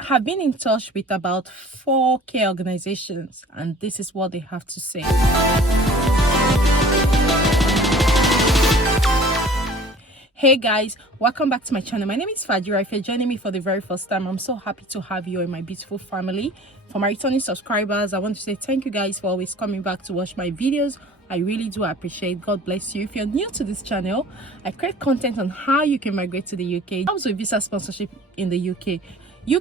have been in touch with about 4 care organizations, and this is what they have to say. Hey guys, welcome back to my channel. My name is Fajira. If you're joining me for the very first time, I'm so happy to have you in my beautiful family. For my returning subscribers, I want to say thank you guys for always coming back to watch my videos. I really do appreciate. God bless you. If you're new to this channel, I create content on how you can migrate to the UK, also visa sponsorship in the UK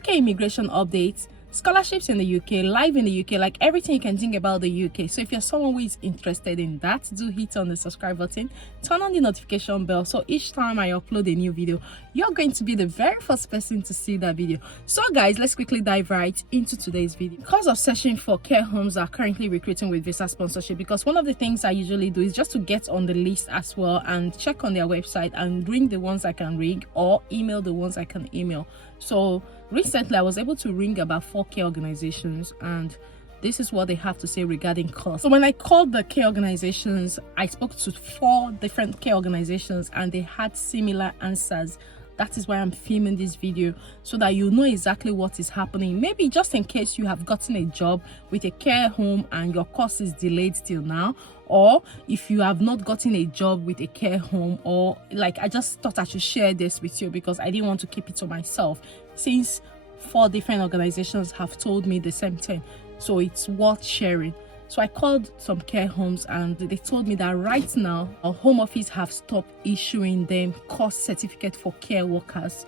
immigration updates, scholarships in the UK, live in the UK, like everything you can think about the UK. So if you're someone who is interested in that, do hit on the subscribe button, turn on the notification bell, so each time I upload a new video, you're going to be the very first person to see that video. So guys, let's quickly dive right into today's video. Because of searching for care homes that are currently recruiting with visa sponsorship, because one of the things I usually do is just to get on the list as well and check on their website and ring the ones I can ring or email the ones I can email. So recently I was able to ring about 4 care organizations, and this is what they have to say regarding cost. So when I called the care organizations, I spoke to 4 different care organizations and they had similar answers. That is why I'm filming this video, so that you know exactly what is happening. Maybe just in case you have gotten a job with a care home and your course is delayed till now, or if you have not gotten a job with a care home, or like, I just thought I should share this with you because I didn't want to keep it to myself, since 4 different organizations have told me the same thing. So it's worth sharing. So I called some care homes and they told me that right now our home office have stopped issuing them course certificate for care workers.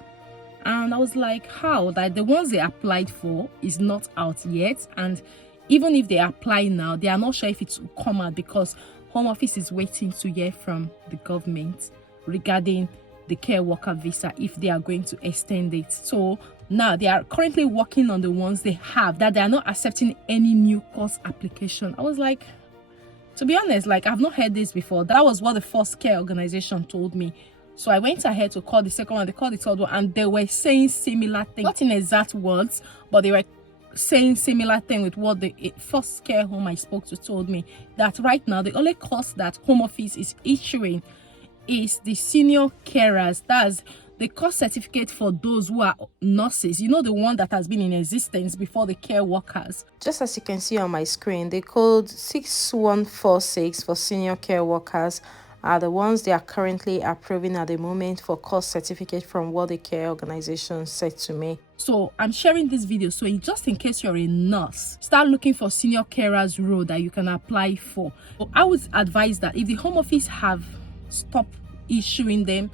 And I was like, how? That the ones they applied for is not out yet, and even if they apply now, they are not sure if it will come out because home office is waiting to hear from the government regarding the care worker visa, if they are going to extend it. So now they are currently working on the ones they have, that they are not accepting any new course application. I was like, to be honest, like, I've not heard this before. That was what the first care organization told me. So I went ahead to call the second one, they called the third one, and they were saying similar things, not in exact words, but they were saying similar thing with what the first care home I spoke to told me, that right now the only course that home office is issuing is the senior carers. That's the course certificate for those who are nurses, you know, the one that has been in existence before the care workers. Just as you can see on my screen, the code 6146 for senior care workers are the ones they are currently approving at the moment for course certificate, from what the care organization said to me. So I'm sharing this video so just in case you're a nurse, start looking for senior carers role that you can apply for. So I would advise that if the home office have stopped issuing them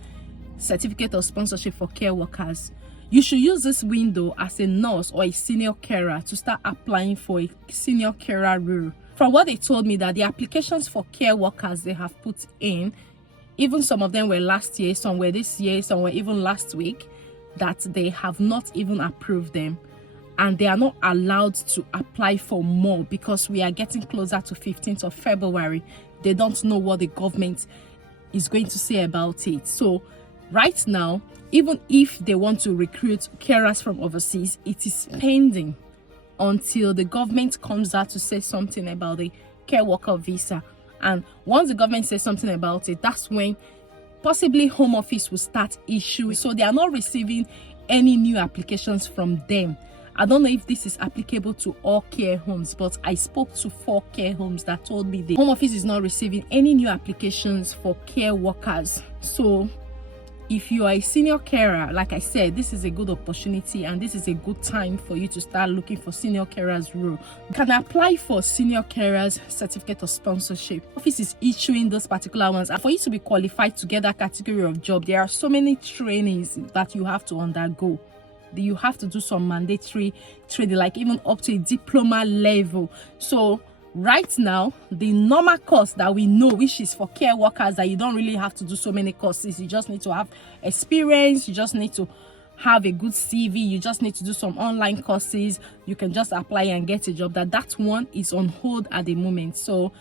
certificate of sponsorship for care workers, you should use this window as a nurse or a senior carer to start applying for a senior carer role. From what they told me, that the applications for care workers they have put in, even some of them were last year, some were this year, some were even last week, that they have not even approved them, and they are not allowed to apply for more because we are getting closer to 15th of February. They don't know what the government is going to say about it. So right now, even if they want to recruit carers from overseas, it is pending until the government comes out to say something about the care worker visa. And once the government says something about it, that's when possibly home office will start issuing. So they are not receiving any new applications from them. I don't know if this is applicable to all care homes, but I spoke to 4 care homes that told me the home office is not receiving any new applications for care workers. So if you are a senior carer, like I said, this is a good opportunity and this is a good time for you to start looking for senior carers role. You can apply for senior carers certificate of sponsorship. Office is issuing those particular ones, and for you to be qualified to get that category of job, there are so many trainings that you have to undergo. You have to do some mandatory training, like even up to a diploma level. So right now, the normal course that we know, which is for care workers, that you don't really have to do so many courses, you just need to have experience, you just need to have a good CV, you just need to do some online courses, you can just apply and get a job, that one is on hold at the moment. So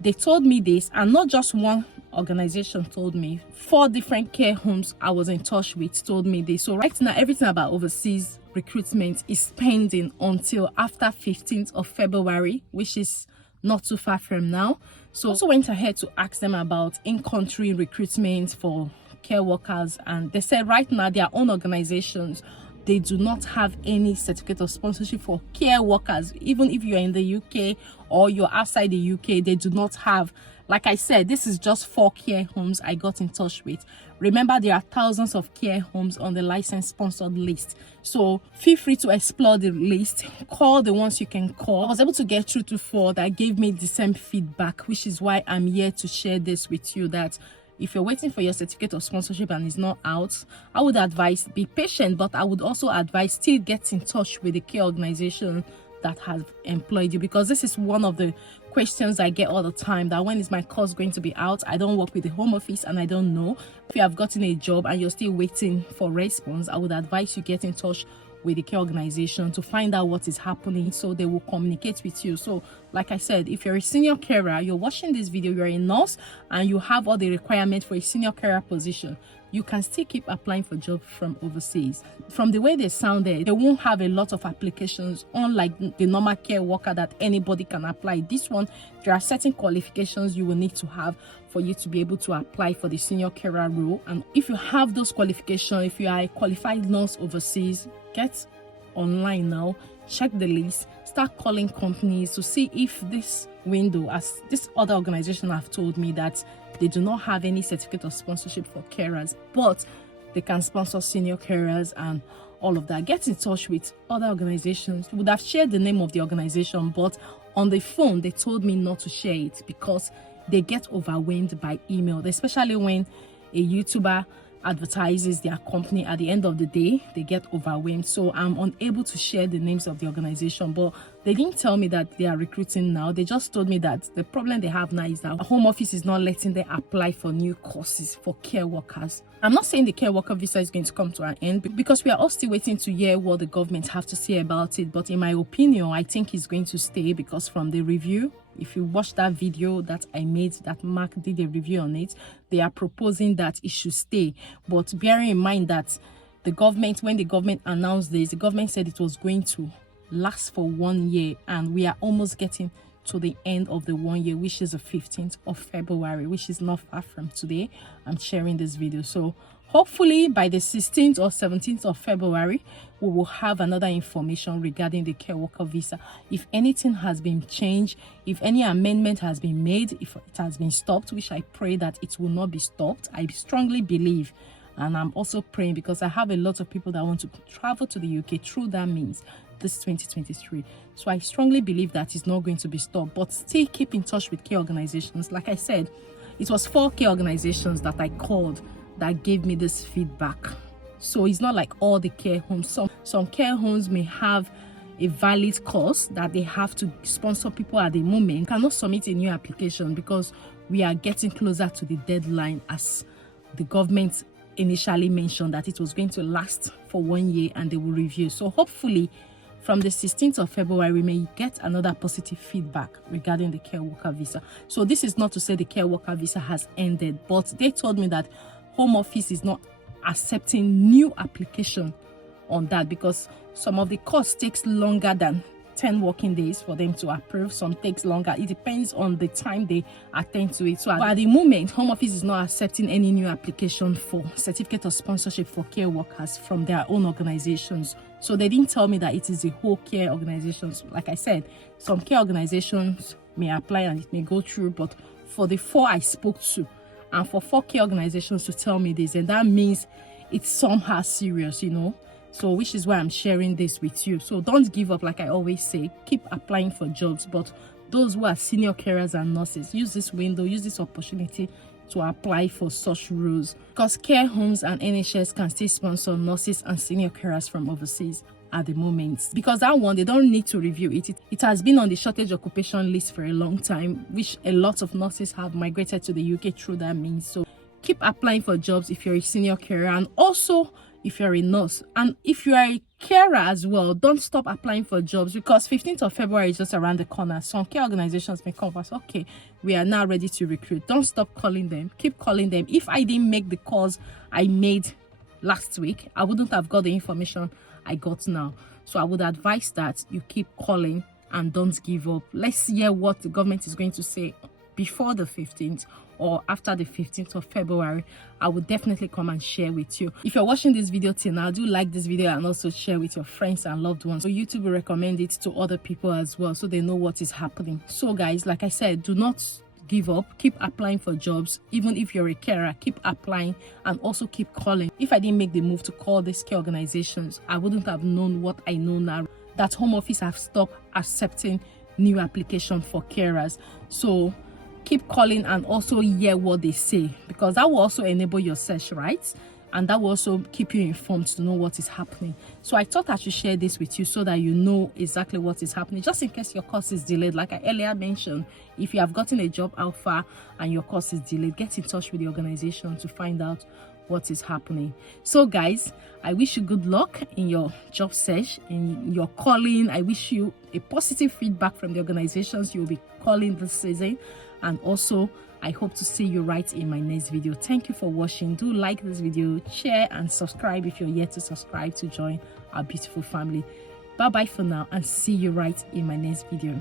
they told me this, and not just one organization told me, 4 different care homes I was in touch with told me this. So right now, everything about overseas recruitment is pending until after 15th of February, which is not too far from now. So I also went ahead to ask them about in-country recruitment for care workers, and they said right now their own organizations they do not have any certificate of sponsorship for care workers. Even if you're in the UK or you're outside the UK, they do not have. Like I said, this is just 4 care homes I got in touch with. Remember, there are thousands of care homes on the licensed sponsored list. So feel free to explore the list. Call the ones you can call. I was able to get through to 4 that gave me the same feedback, which is why I'm here to share this with you, that if you're waiting for your certificate of sponsorship and it's not out, I would advise be patient, but I would also advise still get in touch with the care organization that has employed you, because this is one of the questions I get all the time, that when is my course going to be out? I don't work with the home office and I don't know. If you have gotten a job and you're still waiting for response, I would advise you get in touch with the care organization to find out what is happening, so they will communicate with you. So like I said, if you're a senior carer, you're watching this video, you're a nurse and you have all the requirements for a senior carer position, you can still keep applying for jobs from overseas. From the way they sounded, they won't have a lot of applications, unlike the normal care worker that anybody can apply. This one, there are certain qualifications you will need to have for you to be able to apply for the senior carer role. And if you have those qualifications, if you are a qualified nurse overseas, get online now, check the list, start calling companies to see if this window, as this other organization have told me that they do not have any certificate of sponsorship for carers, but they can sponsor senior carers and all of that. Get in touch with other organizations. Would have shared the name of the organization, but on the phone they told me not to share it because they get overwhelmed by email, especially when a YouTuber advertises their company. At the end of the day, they get overwhelmed. So I'm unable to share the names of the organization, but they didn't tell me that they are recruiting now. They just told me that the problem they have now is that the home office is not letting them apply for new courses for care workers. I'm not saying the care worker visa is going to come to an end, because we are all still waiting to hear what the government have to say about it. But in my opinion, I think it's going to stay, because from the review, if you watch that video that I made, that Mark did a review on it, they are proposing that it should stay. But bearing in mind that the government, when the government announced this, the government said it was going to last for 1 year, and we are almost getting to the end of the 1 year, which is the 15th of February, which is not far from today. I'm sharing this video. So hopefully by the 16th or 17th of February, we will have another information regarding the care worker visa. If anything has been changed, if any amendment has been made, if it has been stopped, which I pray that it will not be stopped. I strongly believe, and I'm also praying, because I have a lot of people that want to travel to the UK through that means this 2023. So I strongly believe that it's not going to be stopped, but still keep in touch with care organizations. Like I said, it was 4 care organizations that I called that gave me this feedback. So it's not like all the care homes. Some care homes may have a valid course that they have to sponsor people at the moment. You cannot submit a new application because we are getting closer to the deadline, as the government initially mentioned that it was going to last for 1 year and they will review. So hopefully from the 16th of February, we may get another positive feedback regarding the care worker visa. So this is not to say the care worker visa has ended, but they told me that home office is not accepting new application on that, because some of the course takes longer than 10 working days for them to approve. Some takes longer. It depends on the time they attend to it. So at the moment, home office is not accepting any new application for certificate of sponsorship for care workers from their own organizations. So they didn't tell me that it is the whole care organizations. Like I said, some care organizations may apply and it may go through, but for the 4 I spoke to, and for 4 care organizations to tell me this, and that means it's somehow serious, you know. So which is why I'm sharing this with you. So don't give up. Like I always say, keep applying for jobs. But those who are senior carers and nurses, use this window, use this opportunity to apply for such roles, because care homes and NHS can still sponsor nurses and senior carers from overseas at the moment. Because that one, they don't need to review it. It has been on the shortage occupation list for a long time, which a lot of nurses have migrated to the UK through that means. So keep applying for jobs if you're a senior carer, and also if you're a nurse, and if you are a carer as well, don't stop applying for jobs, because 15th of February is just around the corner. Some care organizations may come and say, okay, we are now ready to recruit. Don't stop calling them. Keep calling them. If I didn't make the calls I made last week, I wouldn't have got the information I got now. So I would advise that you keep calling and don't give up. Let's hear what the government is going to say before the 15th or after the 15th of February, I will definitely come and share with you. If you're watching this video till now, do like this video and also share with your friends and loved ones, so YouTube will recommend it to other people as well, so they know what is happening. So guys, like I said, do not give up. Keep applying for jobs. Even if you're a carer, keep applying and also keep calling. If I didn't make the move to call these care organizations, I wouldn't have known what I know now, that Home Office have stopped accepting new application for carers. So keep calling and also hear what they say, because that will also enable your search, right? And that will also keep you informed to know what is happening. So I thought I should share this with you so that you know exactly what is happening, just in case your course is delayed. Like I earlier mentioned, if you have gotten a job offer and your course is delayed, get in touch with the organization to find out what is happening. So guys, I wish you good luck in your job search, in your calling. I wish you a positive feedback from the organizations you'll be calling this season, and also I hope to see you right in my next video. Thank you for watching. Do like this video, share and subscribe if you're yet to subscribe to join our beautiful family. Bye bye for now, and see you right in my next video.